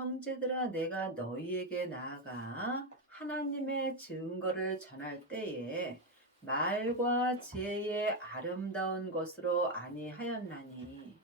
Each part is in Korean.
형제들아, 내가 너희에게 나아가 하나님의 증거를 전할 때에 말과 지혜의 아름다운 것으로 아니하였나니.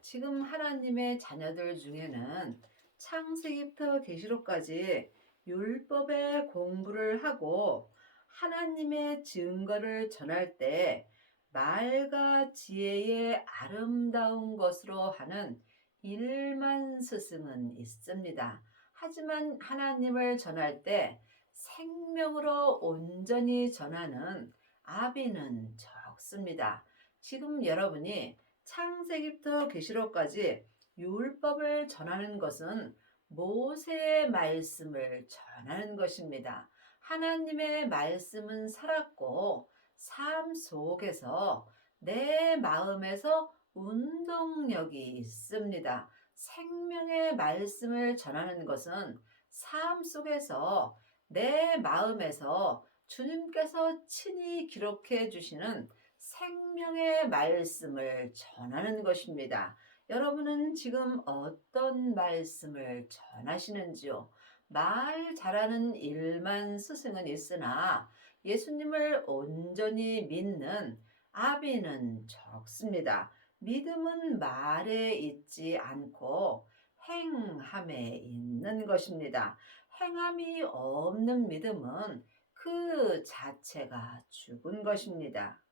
지금 하나님의 자녀들 중에는 창세기부터 계시록까지 율법의 공부를 하고 하나님의 증거를 전할 때 말과 지혜의 아름다운 것으로 하는 일만 스승은 있습니다. 하지만 하나님을 전할 때 생명으로 온전히 전하는 아비는 적습니다. 지금 여러분이 창세기부터 계시록까지 율법을 전하는 것은 모세의 말씀을 전하는 것입니다. 하나님의 말씀은 살았고 삶 속에서 내 마음에서 운동력이 있습니다. 생명의 말씀을 전하는 것은 삶 속에서 내 마음에서 주님께서 친히 기록해 주시는 생명의 말씀을 전하는 것입니다. 여러분은 지금 어떤 말씀을 전하시는지요? 말 잘하는 일만 스승은 있으나 예수님을 온전히 믿는 아비는 적습니다. 믿음은 말에 있지 않고 행함에 있는 것입니다. 행함이 없는 믿음은 그 자체가 죽은 것입니다.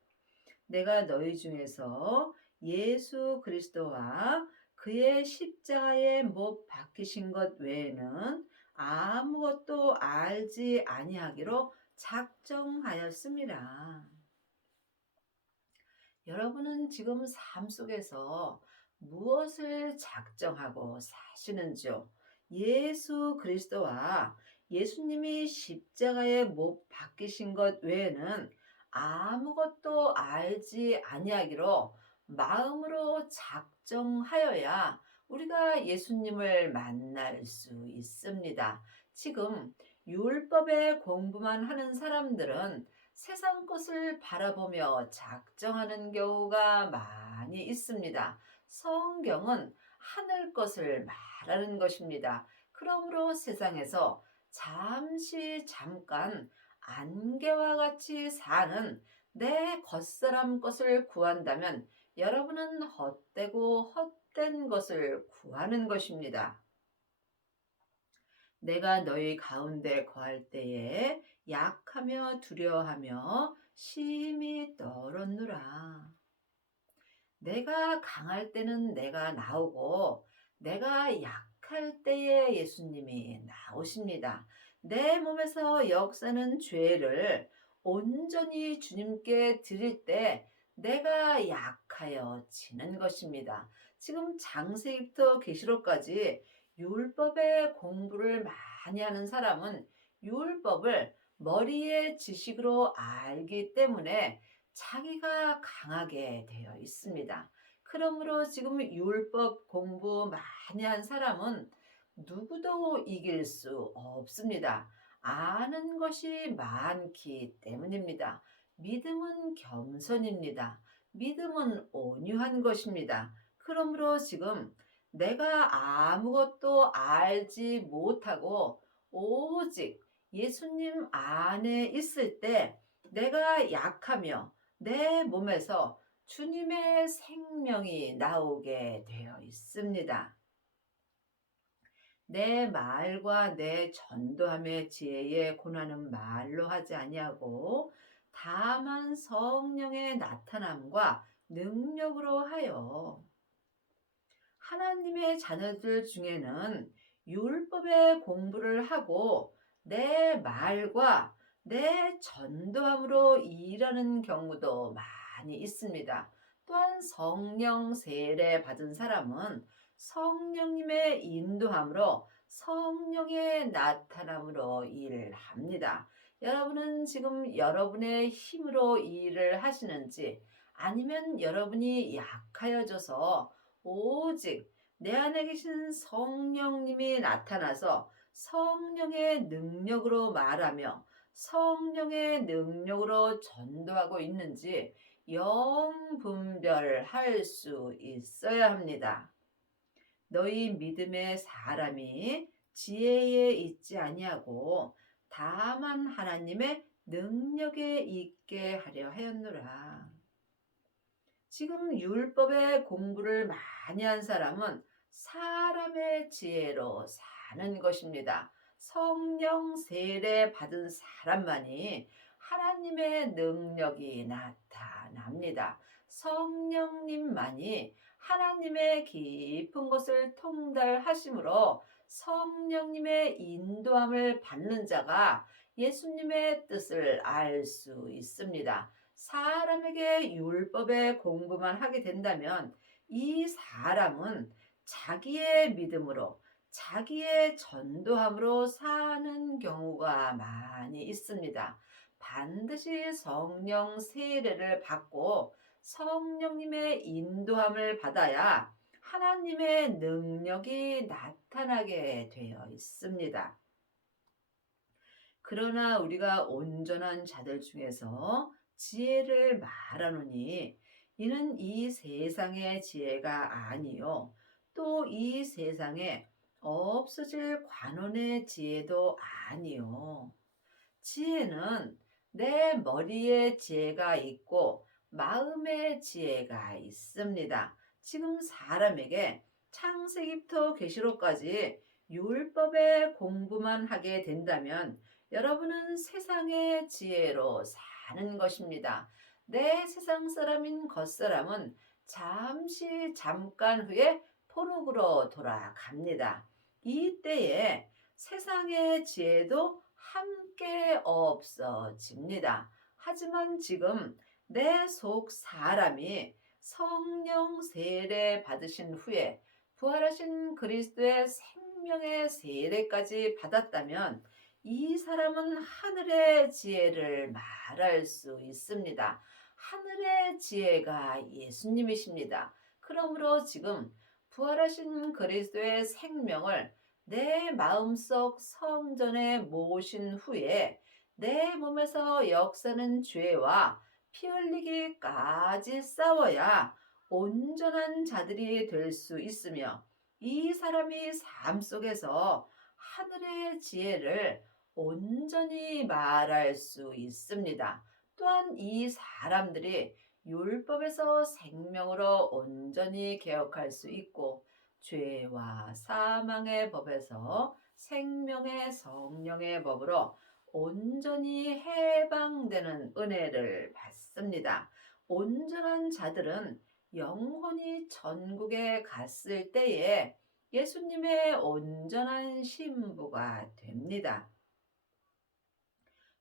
내가 너희 중에서 예수 그리스도와 그의 십자가에 못 박히신 것 외에는 아무것도 알지 아니하기로 작정하였습니다. 여러분은 지금 삶 속에서 무엇을 작정하고 사시는지요? 예수 그리스도와 예수님이 십자가에 못 박히신 것 외에는 아무것도 알지 아니하기로 마음으로 작정하여야 우리가 예수님을 만날 수 있습니다. 지금 율법의 공부만 하는 사람들은 세상 것을 바라보며 작정하는 경우가 많이 있습니다. 성경은 하늘 것을 말하는 것입니다. 그러므로 세상에서 잠깐 안개와 같이 사는 내 겉사람 것을 구한다면 여러분은 헛되고 헛된 것을 구하는 것입니다. 내가 너희 가운데 거할 때에 약하며 두려워하며 심히 떨었노라. 내가 강할 때는 내가 나오고 내가 약할 때에 예수님이 나오십니다. 내 몸에서 역사는 죄를 온전히 주님께 드릴 때 내가 약하여 지는 것입니다. 지금 창세기부터 계시록까지 율법의 공부를 많이 하는 사람은 율법을 머리의 지식으로 알기 때문에 자기가 강하게 되어 있습니다. 그러므로 지금 율법 공부 많이 한 사람은 누구도 이길 수 없습니다. 아는 것이 많기 때문입니다. 믿음은 겸손입니다. 믿음은 온유한 것입니다. 그러므로 지금 내가 아무것도 알지 못하고 오직 예수님 안에 있을 때 내가 약하며 내 몸에서 주님의 생명이 나오게 되어 있습니다. 내 말과 내 전도함의 지혜에 고난은 말로 하지 아니하고 다만 성령의 나타남과 능력으로 하여. 하나님의 자녀들 중에는 율법의 공부를 하고 내 말과 내 전도함으로 일하는 경우도 많이 있습니다. 또한 성령 세례 받은 사람은 성령님의 인도함으로 성령의 나타남으로 일을 합니다. 여러분은 지금 여러분의 힘으로 일을 하시는지 아니면 여러분이 약하여져서 오직 내 안에 계신 성령님이 나타나서 성령의 능력으로 말하며 성령의 능력으로 전도하고 있는지 영 분별할 수 있어야 합니다. 너희 믿음의 사람이 지혜에 있지 아니하고 다만 하나님의 능력에 있게 하려 하였노라. 지금 율법의 공부를 많이 한 사람은 사람의 지혜로 사는 것입니다. 성령 세례 받은 사람만이 하나님의 능력이 나타납니다. 성령님만이 하나님의 깊은 것을 통달하심으로 성령님의 인도함을 받는 자가 예수님의 뜻을 알 수 있습니다. 사람에게 율법의 공부만 하게 된다면 이 사람은 자기의 믿음으로, 자기의 전도함으로 사는 경우가 많이 있습니다. 반드시 성령 세례를 받고 성령님의 인도함을 받아야 하나님의 능력이 나타나게 되어 있습니다. 그러나 우리가 온전한 자들 중에서 지혜를 말하노니 이는 이 세상의 지혜가 아니요 또 이 세상에 없어질 관원의 지혜도 아니요. 지혜는 내 머리에 지혜가 있고 마음에 지혜가 있습니다. 지금 사람에게 창세기부터 계시록까지 율법의 공부만 하게 된다면 여러분은 세상의 지혜로 사는 것입니다. 내 세상 사람인 겉사람은 잠깐 후에 포룩으로 돌아갑니다. 이때에 세상의 지혜도 함께 없어집니다. 하지만 지금 내 속 사람이 성령 세례 받으신 후에 부활하신 그리스도의 생명의 세례까지 받았다면 이 사람은 하늘의 지혜를 말할 수 있습니다. 하늘의 지혜가 예수님이십니다. 그러므로 지금 부활하신 그리스도의 생명을 내 마음속 성전에 모신 후에 내 몸에서 역사는 죄와 피 흘리기까지 싸워야 온전한 자들이 될 수 있으며 이 사람이 삶 속에서 하늘의 지혜를 온전히 말할 수 있습니다. 또한 이 사람들이 율법에서 생명으로 온전히 개혁할 수 있고 죄와 사망의 법에서 생명의 성령의 법으로 온전히 해방되는 은혜를 받습니다. 온전한 자들은 영혼이 천국에 갔을 때에 예수님의 온전한 신부가 됩니다.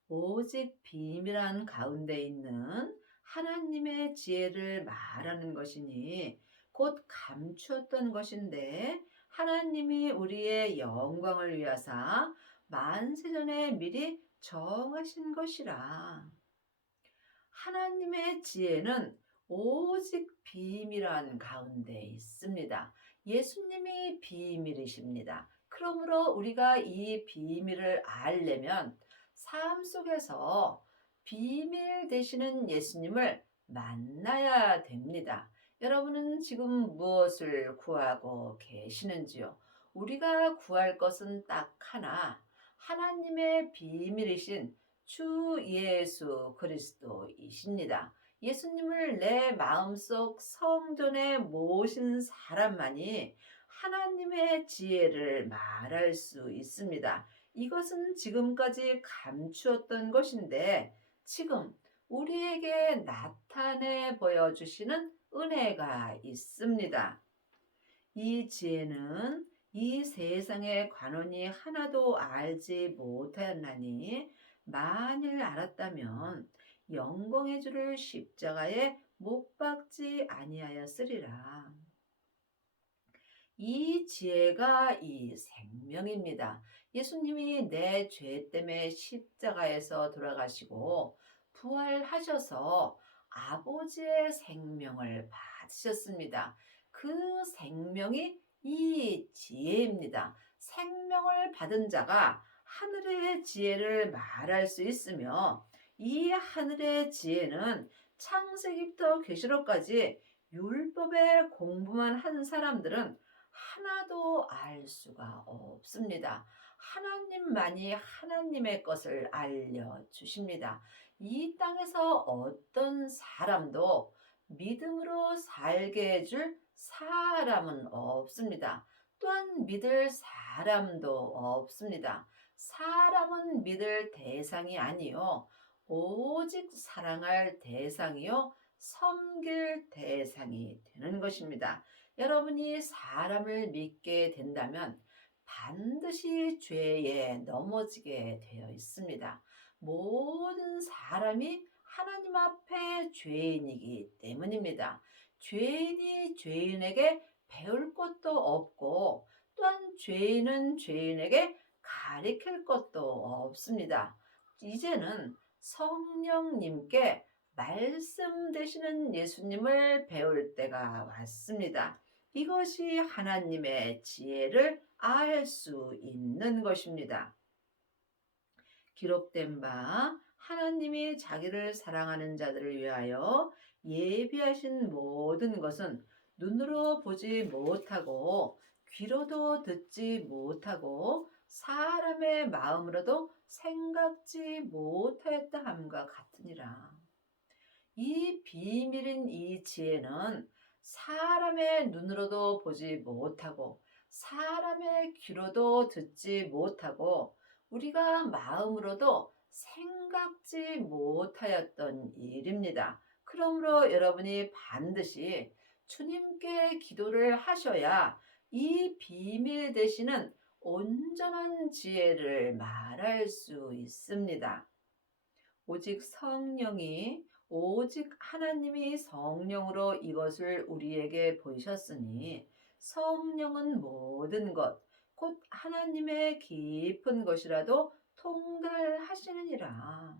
오직 비밀한 가운데 있는 하나님의 지혜를 말하는 것이니 곧 감추었던 것인데 하나님이 우리의 영광을 위하사 만세전에 미리 정하신 것이라. 하나님의 지혜는 오직 비밀한 가운데 있습니다. 예수님이 비밀이십니다. 그러므로 우리가 이 비밀을 알려면 삶 속에서 비밀 되시는 예수님을 만나야 됩니다. 여러분은 지금 무엇을 구하고 계시는지요? 우리가 구할 것은 딱 하나, 하나님의 비밀이신 주 예수 그리스도이십니다. 예수님을 내 마음속 성전에 모신 사람만이 하나님의 지혜를 말할 수 있습니다. 이것은 지금까지 감추었던 것인데 지금 우리에게 나타내 보여주시는 은혜가 있습니다. 이 지혜는 이 세상의 관원이 하나도 알지 못하였나니 만일 알았다면 영광의 주를 십자가에 못 박지 아니하였으리라. 이 지혜가 이 생명입니다. 예수님이 내 죄 때문에 십자가에서 돌아가시고 부활하셔서 아버지의 생명을 받으셨습니다. 그 생명이 이 지혜입니다. 생명을 받은 자가 하늘의 지혜를 말할 수 있으며 이 하늘의 지혜는 창세기부터 계시록까지 율법의 공부만 한 사람들은 수가 없습니다. 하나님만이 하나님의 것을 알려주십니다. 이 땅에서 어떤 사람도 믿음으로 살게 해줄 사람은 없습니다. 또한 믿을 사람도 없습니다. 사람은 믿을 대상이 아니요 오직 사랑할 대상이요 섬길 대상이 되는 것입니다. 여러분이 사람을 믿게 된다면 반드시 죄에 넘어지게 되어 있습니다. 모든 사람이 하나님 앞에 죄인이기 때문입니다. 죄인이 죄인에게 배울 것도 없고 또한 죄인은 죄인에게 가르칠 것도 없습니다. 이제는 성령님께 말씀 되시는 예수님을 배울 때가 왔습니다. 이것이 하나님의 지혜를 알 수 있는 것입니다. 기록된 바 하나님이 자기를 사랑하는 자들을 위하여 예비하신 모든 것은 눈으로 보지 못하고 귀로도 듣지 못하고 사람의 마음으로도 생각지 못하였다 함과 같으니라. 이 비밀인 이 지혜는 사람의 눈으로도 보지 못하고 사람의 귀로도 듣지 못하고 우리가 마음으로도 생각지 못하였던 일입니다. 그러므로 여러분이 반드시 주님께 기도를 하셔야 이 비밀 되시는 온전한 지혜를 말할 수 있습니다. 오직 하나님이 성령으로 이것을 우리에게 보이셨으니 성령은 모든 것, 곧 하나님의 깊은 것이라도 통달하시느니라.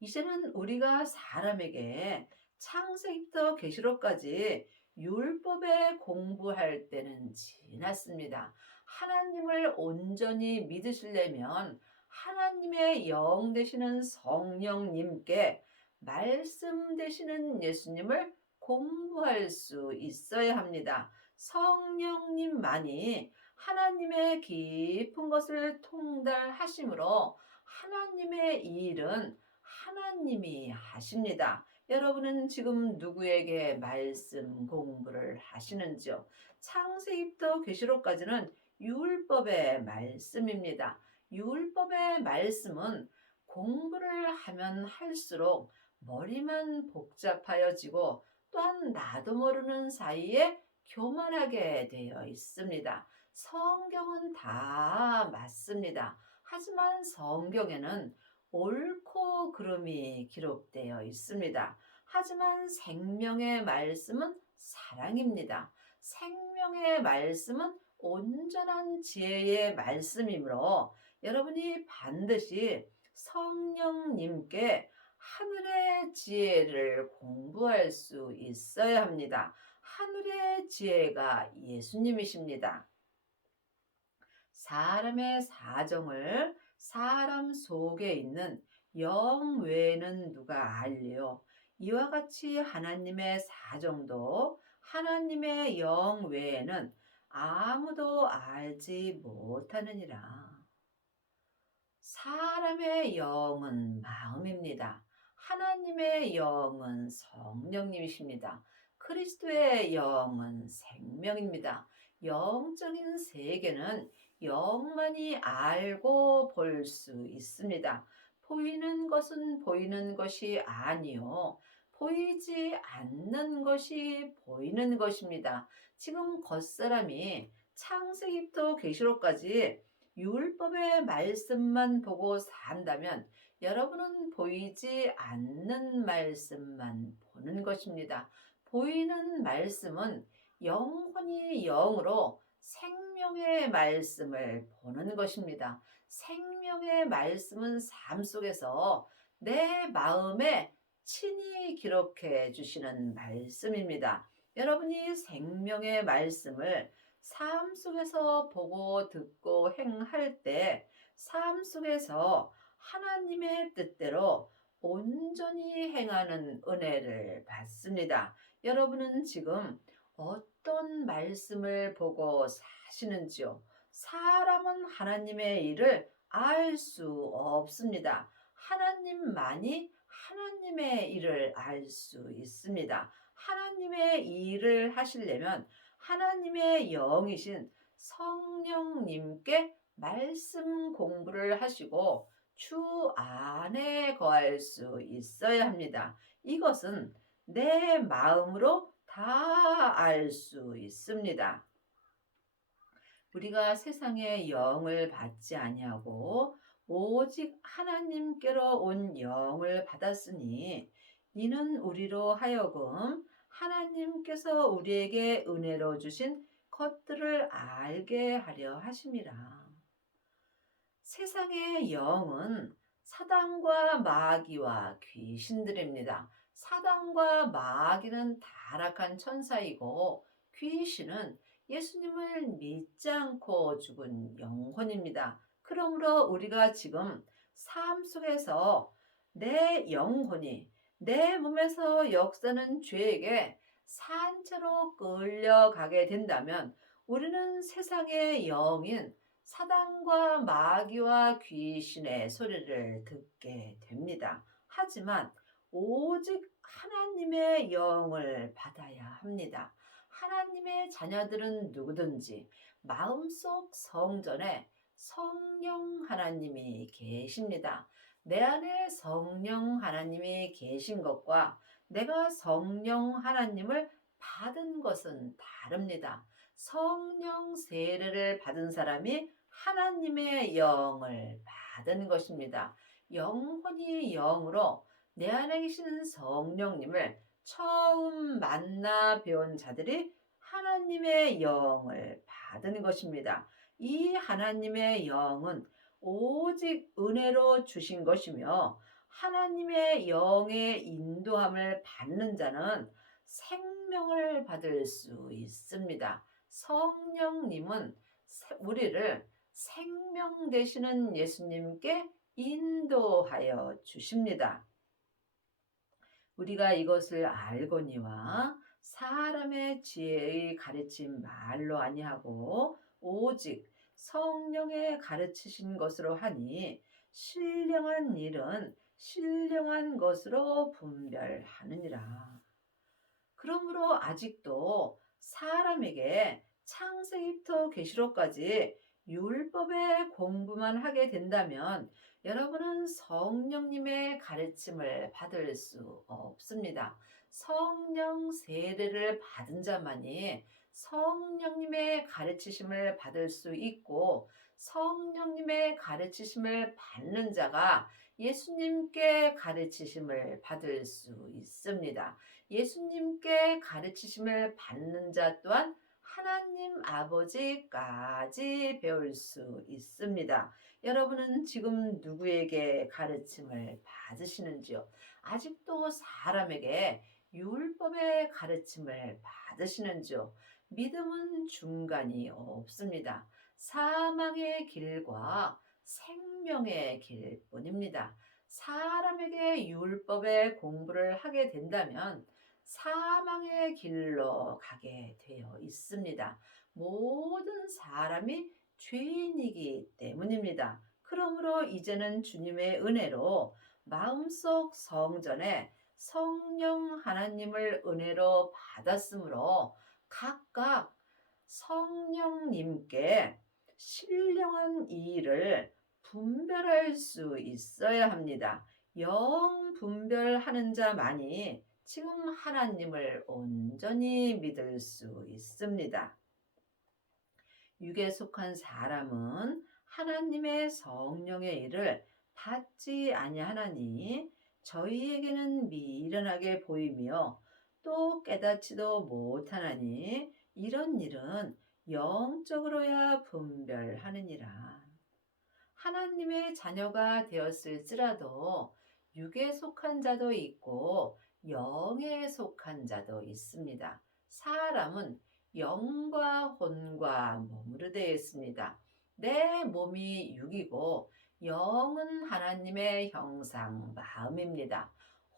이제는 우리가 사람에게 창세기부터 계시록까지 율법에 공부할 때는 지났습니다. 하나님을 온전히 믿으시려면 하나님의 영 되시는 성령님께 말씀 되시는 예수님을 공부할 수 있어야 합니다. 성령님만이 하나님의 깊은 것을 통달하심으로 하나님의 일은 하나님이 하십니다. 여러분은 지금 누구에게 말씀 공부를 하시는지요? 창세기부터 계시록까지는 율법의 말씀입니다. 율법의 말씀은 공부를 하면 할수록 머리만 복잡하여지고 또한 나도 모르는 사이에 교만하게 되어 있습니다. 성경은 다 맞습니다. 하지만 성경에는 옳고 그름이 기록되어 있습니다. 하지만 생명의 말씀은 사랑입니다. 생명의 말씀은 온전한 지혜의 말씀이므로 여러분이 반드시 성령님께 하늘의 지혜를 공부할 수 있어야 합니다. 하늘의 지혜가 예수님이십니다. 사람의 사정을 사람 속에 있는 영 외에는 누가 알리요? 이와 같이 하나님의 사정도 하나님의 영 외에는 아무도 알지 못하느니라. 사람의 영은 마음입니다. 하나님의 영은 성령님이십니다. 그리스도의 영은 생명입니다. 영적인 세계는 영만이 알고 볼 수 있습니다. 보이는 것은 보이는 것이 아니요. 보이지 않는 것이 보이는 것입니다. 지금 겉사람이 창세기부터 계시록까지 율법의 말씀만 보고 산다면 여러분은 보이지 않는 말씀만 보는 것입니다. 보이는 말씀은 영혼이 영으로 생명의 말씀을 보는 것입니다. 생명의 말씀은 삶 속에서 내 마음에 친히 기록해 주시는 말씀입니다. 여러분이 생명의 말씀을 삶 속에서 보고 듣고 행할 때 삶 속에서 하나님의 뜻대로 온전히 행하는 은혜를 받습니다. 여러분은 지금 어떤 말씀을 보고 사시는지요? 사람은 하나님의 일을 알 수 없습니다. 하나님만이 하나님의 일을 알 수 있습니다. 하나님의 일을 하시려면 하나님의 영이신 성령님께 말씀 공부를 하시고 주 안에 거할 수 있어야 합니다. 이것은 내 마음으로 다 알 수 있습니다. 우리가 세상의 영을 받지 아니하고 오직 하나님께로 온 영을 받았으니 이는 우리로 하여금 하나님께서 우리에게 은혜로 주신 것들을 알게 하려 하심이라. 세상의 영은 사단과 마귀와 귀신들입니다. 사단과 마귀는 타락한 천사이고 귀신은 예수님을 믿지 않고 죽은 영혼입니다. 그러므로 우리가 지금 삶 속에서 내 영혼이 내 몸에서 역사는 죄에게 산채로 끌려가게 된다면 우리는 세상의 영인 사단과 마귀와 귀신의 소리를 듣게 됩니다. 하지만 오직 하나님의 영을 받아야 합니다. 하나님의 자녀들은 누구든지 마음속 성전에 성령 하나님이 계십니다. 내 안에 성령 하나님이 계신 것과 내가 성령 하나님을 받은 것은 다릅니다. 성령 세례를 받은 사람이 하나님의 영을 받은 것입니다. 영혼이 영으로 내 안에 계시는 성령님을 처음 만나 배운 자들이 하나님의 영을 받은 것입니다. 이 하나님의 영은 오직 은혜로 주신 것이며 하나님의 영의 인도함을 받는 자는 생명을 받을 수 있습니다. 성령님은 우리를 생명 되시는 예수님께 인도하여 주십니다. 우리가 이것을 알거니와 사람의 지혜의 가르침 말로 아니하고 오직 성령의 가르치신 것으로 하니 신령한 일은 신령한 것으로 분별하느니라. 그러므로 아직도 사람에게 창세기부터 계시록까지 율법의 공부만 하게 된다면 여러분은 성령님의 가르침을 받을 수 없습니다. 성령 세례를 받은 자만이 성령님의 가르치심을 받을 수 있고 성령님의 가르치심을 받는 자가 예수님께 가르치심을 받을 수 있습니다. 예수님께 가르치심을 받는 자 또한 하나님 아버지까지 배울 수 있습니다. 여러분은 지금 누구에게 가르침을 받으시는지요? 아직도 사람에게 율법의 가르침을 받으시는지요? 믿음은 중간이 없습니다. 사망의 길과 생명의 길뿐입니다. 사람에게 율법의 공부를 하게 된다면 사망의 길로 가게 되어 있습니다. 모든 사람이 죄인이기 때문입니다. 그러므로 이제는 주님의 은혜로 마음속 성전에 성령 하나님을 은혜로 받았으므로 각각 성령님께 신령한 일을 분별할 수 있어야 합니다. 영 분별하는 자만이 지금 하나님을 온전히 믿을 수 있습니다. 육에 속한 사람은 하나님의 성령의 일을 받지 아니하나니 저희에게는 미련하게 보이며 또 깨닫지도 못하나니 이런 일은 영적으로야 분별하느니라. 하나님의 자녀가 되었을지라도 육에 속한 자도 있고 영에 속한 자도 있습니다. 사람은 영과 혼과 몸으로 되어 있습니다. 내 몸이 육이고 영은 하나님의 형상 마음입니다.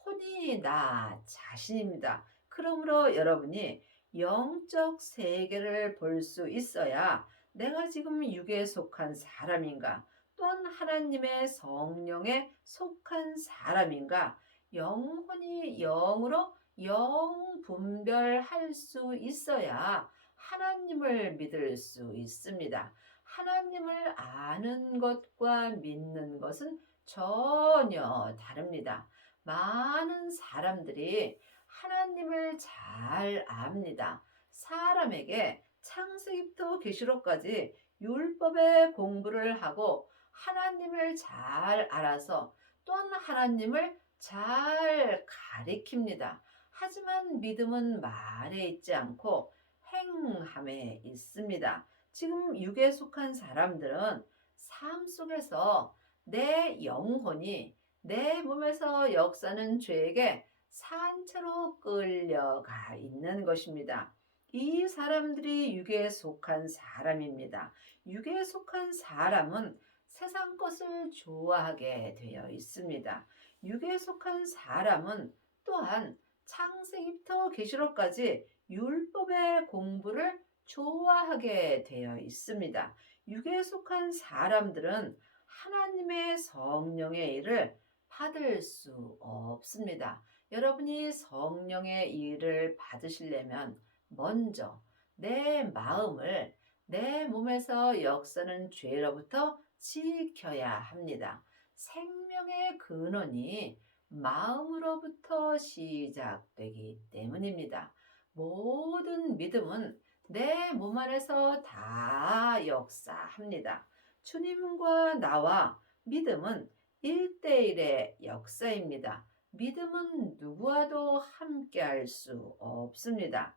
혼이 나 자신입니다. 그러므로 여러분이 영적 세계를 볼 수 있어야 내가 지금 육에 속한 사람인가, 또한 하나님의 성령에 속한 사람인가, 영혼이 영으로 영 분별할 수 있어야 하나님을 믿을 수 있습니다. 하나님을 아는 것과 믿는 것은 전혀 다릅니다. 많은 사람들이 하나님을 잘 압니다. 사람에게 창세기부터 계시록까지 율법의 공부를 하고 하나님을 잘 알아서 또한 하나님을 잘 가리킵니다. 하지만 믿음은 말에 있지 않고 행함에 있습니다. 지금 육에 속한 사람들은 삶 속에서 내 영혼이 내 몸에서 역사는 죄에게 산채로 끌려가 있는 것입니다. 이 사람들이 육에 속한 사람입니다. 육에 속한 사람은 세상 것을 좋아하게 되어 있습니다. 육에 속한 사람은 또한 창세기부터 계시록까지 율법의 공부를 좋아하게 되어 있습니다. 육에 속한 사람들은 하나님의 성령의 일을 받을 수 없습니다. 여러분이 성령의 일을 받으시려면 먼저 내 마음을 내 몸에서 역사는 죄로부터 지켜야 합니다. 생명의 근원이 마음으로부터 시작되기 때문입니다. 모든 믿음은 내 몸 안에서 다 역사합니다. 주님과 나와 믿음은 1대1의 역사입니다. 믿음은 누구와도 함께할 수 없습니다.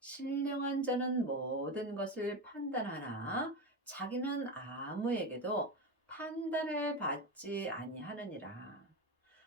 신령한 자는 모든 것을 판단하나 자기는 아무에게도 판단을 받지 아니하느니라.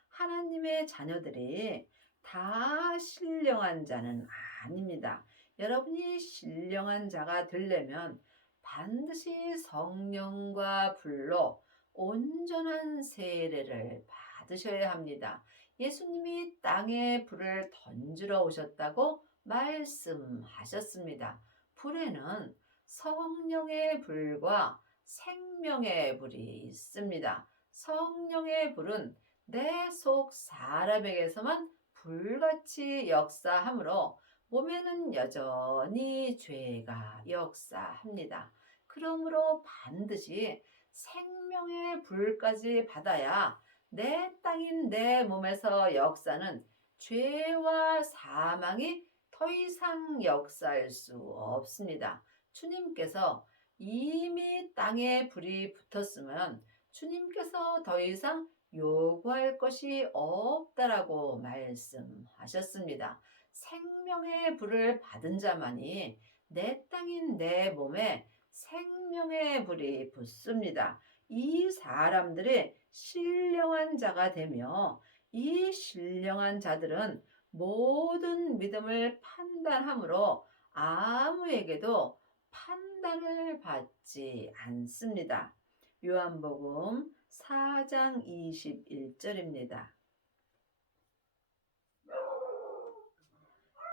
하나님의 자녀들이 다 신령한 자는 아닙니다. 여러분이 신령한 자가 되려면 반드시 성령과 불로 온전한 세례를 받으셔야 합니다. 예수님이 땅에 불을 던지러 오셨다고 말씀하셨습니다. 불에는 성령의 불과 생명의 불이 있습니다. 성령의 불은 내 속 사람에게서만 불같이 역사하므로 몸에는 여전히 죄가 역사합니다. 그러므로 반드시 생명의 불까지 받아야 내 땅인 내 몸에서 역사는 죄와 사망이 더 이상 역사할 수 없습니다. 주님께서 이미 땅에 불이 붙었으면 주님께서 더 이상 요구할 것이 없다라고 말씀하셨습니다. 생명의 불을 받은 자만이 내 땅인 내 몸에 생명의 불이 붙습니다. 이 사람들이 신령한 자가 되며 이 신령한 자들은 모든 믿음을 판단하므로 아무에게도 판단을 받지 않습니다. 요한복음 4장 21절입니다.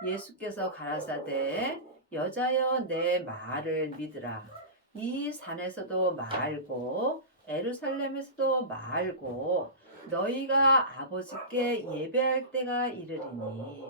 예수께서 가라사대 여자여 내 말을 믿으라. 이 산에서도 말고 에루살렘에서도 말고 너희가 아버지께 예배할 때가 이르리니.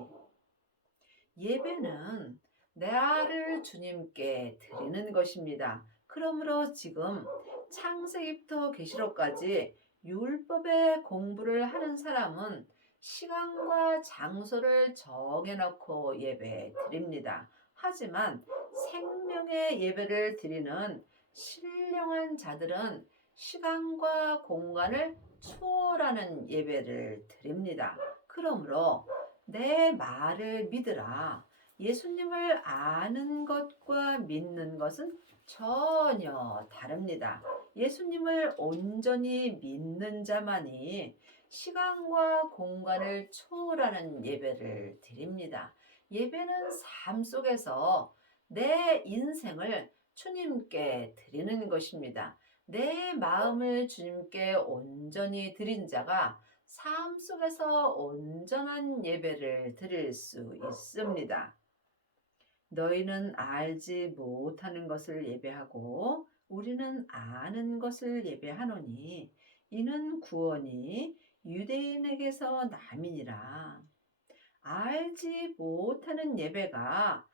예배는 나를 주님께 드리는 것입니다. 그러므로 지금 창세기부터 계시록까지 율법의 공부를 하는 사람은 시간과 장소를 정해놓고 예배 드립니다. 하지만 생명의 예배를 드리는 신령한 자들은 시간과 공간을 초월하는 예배를 드립니다. 그러므로 내 말을 믿으라. 예수님을 아는 것과 믿는 것은 전혀 다릅니다. 예수님을 온전히 믿는 자만이 시간과 공간을 초월하는 예배를 드립니다. 예배는 삶 속에서 내 인생을 주님께 드리는 것입니다. 내 마음을 주님께 온전히 드린 자가 삶 속에서 온전한 예배를 드릴 수 있습니다. 너희는 알지 못하는 것을 예배하고 우리는 아는 것을 예배하노니 이는 구원이 유대인에게서 남이니라. 알지 못하는 예배가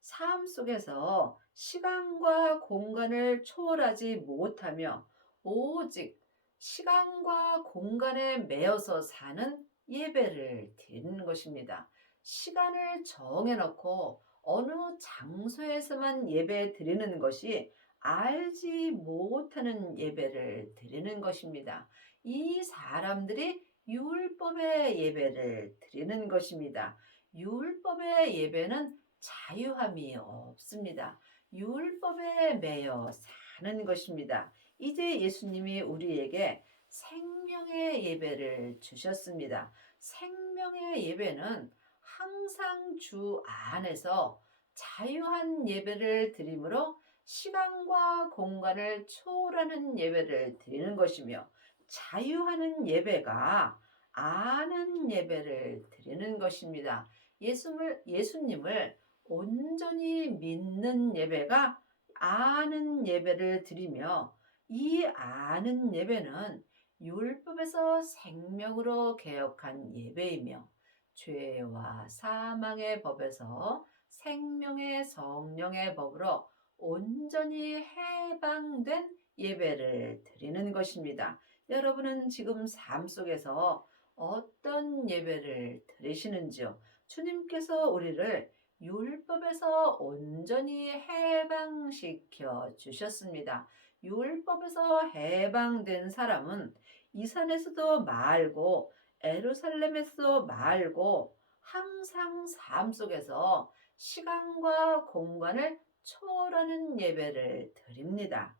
삶 속에서 시간과 공간을 초월하지 못하며 오직 시간과 공간에 매여서 사는 예배를 드리는 것입니다. 시간을 정해놓고 어느 장소에서만 예배 드리는 것이 알지 못하는 예배를 드리는 것입니다. 이 사람들이 율법의 예배를 드리는 것입니다. 율법의 예배는 자유함이 없습니다. 율법에 매여 사는 것입니다. 이제 예수님이 우리에게 생명의 예배를 주셨습니다. 생명의 예배는 항상 주 안에서 자유한 예배를 드림으로 시간과 공간을 초월하는 예배를 드리는 것이며 자유하는 예배가 아는 예배를 드리는 것입니다. 예수님을 온전히 믿는 예배가 아는 예배를 드리며 이 아는 예배는 율법에서 생명으로 개혁한 예배이며 죄와 사망의 법에서 생명의 성령의 법으로 온전히 해방된 예배를 드리는 것입니다. 여러분은 지금 삶 속에서 어떤 예배를 드리시는지요? 주님께서 우리를 율법에서 온전히 해방시켜 주셨습니다. 율법에서 해방된 사람은 이 산에서도 말고 에루살렘에서도 말고 항상 삶 속에서 시간과 공간을 초월하는 예배를 드립니다.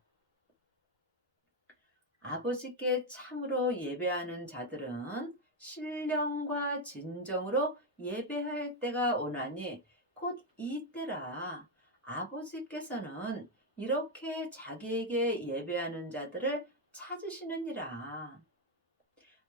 아버지께 참으로 예배하는 자들은 신령과 진정으로 예배할 때가 오나니 곧 이때라. 아버지께서는 이렇게 자기에게 예배하는 자들을 찾으시느니라.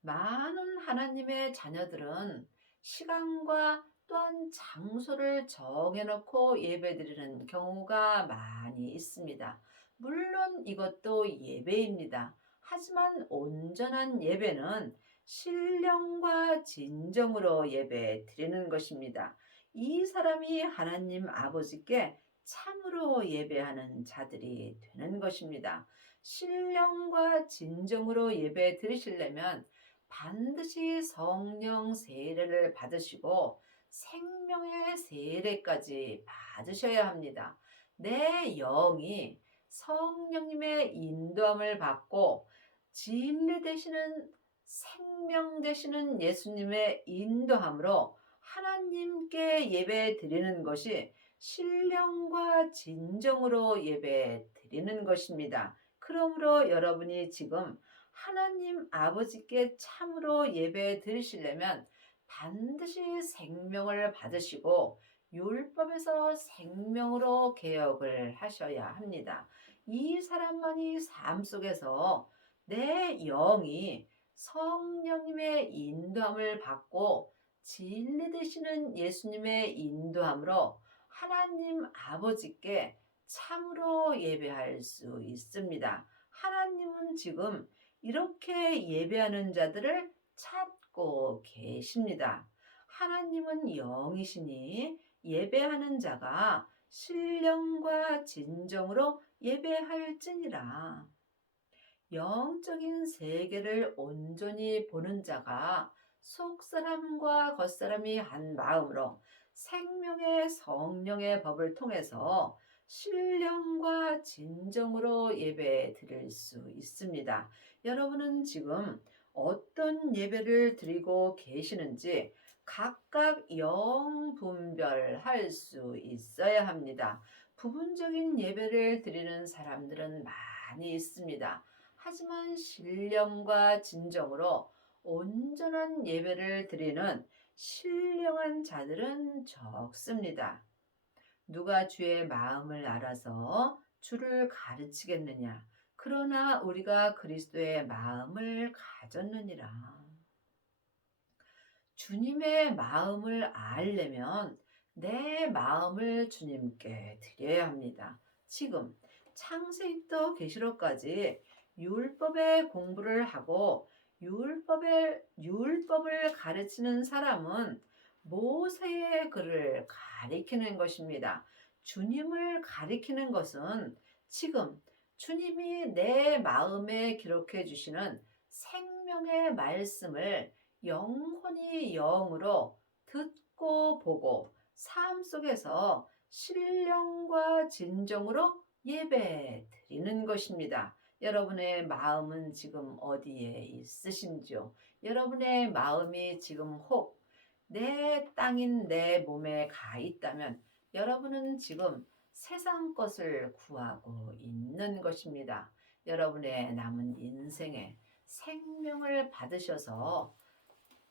많은 하나님의 자녀들은 시간과 또한 장소를 정해놓고 예배드리는 경우가 많이 있습니다. 물론 이것도 예배입니다. 하지만 온전한 예배는 신령과 진정으로 예배 드리는 것입니다. 이 사람이 하나님 아버지께 참으로 예배하는 자들이 되는 것입니다. 신령과 진정으로 예배 드리시려면 반드시 성령 세례를 받으시고 생명의 세례까지 받으셔야 합니다. 내 영이 성령님의 인도함을 받고 진리 되시는 생명 되시는 예수님의 인도함으로 하나님께 예배 드리는 것이 신령과 진정으로 예배 드리는 것입니다. 그러므로 여러분이 지금 하나님 아버지께 참으로 예배 드리시려면 반드시 생명을 받으시고 율법에서 생명으로 개혁을 하셔야 합니다. 이 사람만이 삶 속에서 내 영이 성령님의 인도함을 받고 진리 되시는 예수님의 인도함으로 하나님 아버지께 참으로 예배할 수 있습니다. 하나님은 지금 이렇게 예배하는 자들을 찾고 계십니다. 하나님은 영이시니 예배하는 자가 신령과 진정으로 예배할지니라. 영적인 세계를 온전히 보는 자가 속사람과 겉사람이 한 마음으로 생명의 성령의 법을 통해서 신령과 진정으로 예배 드릴 수 있습니다. 여러분은 지금 어떤 예배를 드리고 계시는지 각각 영 분별할 수 있어야 합니다. 부분적인 예배를 드리는 사람들은 많이 있습니다. 하지만 신령과 진정으로 온전한 예배를 드리는 신령한 자들은 적습니다. 누가 주의 마음을 알아서 주를 가르치겠느냐? 그러나 우리가 그리스도의 마음을 가졌느니라. 주님의 마음을 알려면 내 마음을 주님께 드려야 합니다. 지금 창세기부터 계시록까지 율법의 공부를 하고 율법을 가르치는 사람은 모세의 글을 가리키는 것입니다. 주님을 가리키는 것은 지금 주님이 내 마음에 기록해 주시는 생명의 말씀을 영혼이 영으로 듣고 보고 삶 속에서 신령과 진정으로 예배 드리는 것입니다. 여러분의 마음은 지금 어디에 있으신지요? 여러분의 마음이 지금 혹 내 땅인 내 몸에 가 있다면 여러분은 지금 세상 것을 구하고 있는 것입니다. 여러분의 남은 인생에 생명을 받으셔서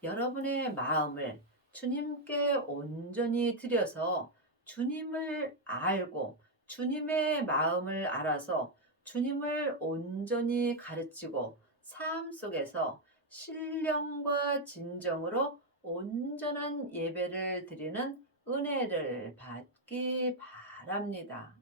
여러분의 마음을 주님께 온전히 드려서 주님을 알고 주님의 마음을 알아서 주님을 온전히 가르치고 삶 속에서 신령과 진정으로 온전한 예배를 드리는 은혜를 받기 바랍니다.